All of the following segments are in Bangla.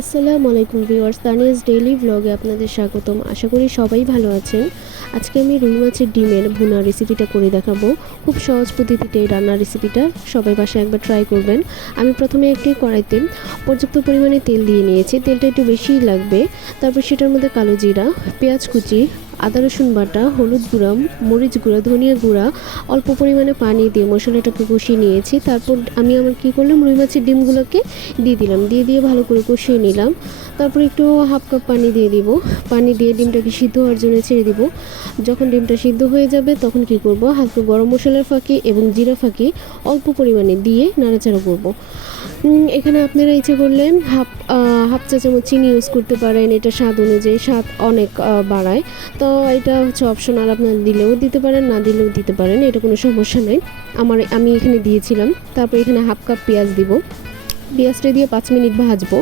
আসসালামু আলাইকুম ভিউয়ার্স, তানিয়াস ডেইলি ব্লগে আপনাদের স্বাগতম। আশা করি সবাই ভালো আছেন। আজকে আমি রুই মাছের ডিমের ভুনা রেসিপিটা করে দেখাবো। খুব সহজ পদ্ধতিতে এই রান্নার রেসিপিটা সবাই বাসায় একবার ট্রাই করবেন। আমি প্রথমে একটি কড়াইতে পর্যাপ্ত পরিমাণে তেল দিয়ে নিয়েছি। তেলটা একটু বেশিই লাগবে। তারপর সেটার মধ্যে কালো জিরা, পেঁয়াজ কুচি, আদা রসুন বাটা, হলুদ গুঁড়া, মরিচ গুঁড়া, ধনিয়া গুঁড়া, অল্প পরিমাণে পানি দিয়ে মশলাটাকে কষিয়ে নিয়েছি। তারপর আমি কী করলাম, রুই মাছের ডিমগুলোকে দিয়ে দিলাম, দিয়ে ভালো করে কষিয়ে নিলাম। তারপর একটু হাফ কাপ পানি দিয়ে দিব। পানি দিয়ে ডিমটাকে সিদ্ধ হওয়ার জন্য ছেড়ে দিব। যখন ডিমটা সিদ্ধ হয়ে যাবে তখন কি করব, হালকা গরম মশলার ফাঁকি এবং জিরা ফাঁকি অল্প পরিমাণে দিয়ে নাড়াচাড়া করব। এখানে আপনারা ইচ্ছে করলে হাফ চা চামচ চিনি ইউজ করতে পারেন। এটা স্বাদ অনুযায়ী স্বাদ অনেক বাড়ায়। তো এটা হচ্ছে অপশনাল, আপনারা দিলেও দিতে পারেন, না দিলেও দিতে পারেন, এটা কোনো সমস্যা নেই। আমি এখানে দিয়েছিলাম। তারপর এখানে হাফ কাপ পেঁয়াজ দিব। পেঁয়াজটা দিয়ে 5 মিনিট ভাজবো।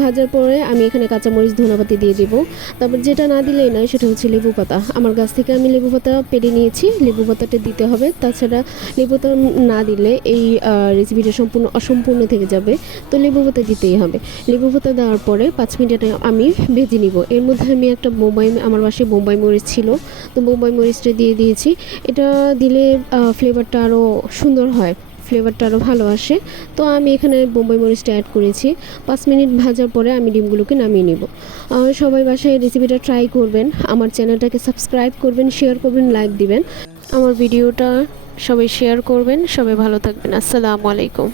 ভাজার পরে আমি এখানে কাঁচামরিচ, ধনেপাতা দিয়ে দেবো। তারপর যেটা না দিলেই নয় সেটা হচ্ছে লেবু পাতা। আমার গাছ থেকে আমি লেবু পাতা পেড়ে নিয়েছি, লেবু পাতাটা দিতে হবে। তাছাড়া লেবু পাতা না দিলে এই রেসিপিটা সম্পূর্ণ অসম্পূর্ণ থেকে যাবে। তো লেবু পাতা দিতেই হবে। লেবু পাতা দেওয়ার পরে 5 মিনিট আমি ভেজে নিব। এর মধ্যে আমি একটা আমার বাসায় বোম্বাই মরিচ ছিল, তো বোম্বাই মরিচটা দিয়ে দিয়েছি। এটা দিলে ফ্লেভারটা আরও সুন্দর হয়, ফ্লেভারটা আরও ভালো আসে। তো আমি এখানে বোম্বাই মরিচটা অ্যাড করেছি। 5 মিনিট ভাজার পরে আমি ডিমগুলোকে নামিয়ে নেব। সবাই বাসায় রেসিপিটা ট্রাই করবেন। আমার চ্যানেলটাকে সাবস্ক্রাইব করবেন, শেয়ার করবেন, লাইক দিবেন। আমার ভিডিওটা সবাই শেয়ার করবেন। সবাই ভালো থাকবেন। আসসালামু আলাইকুম।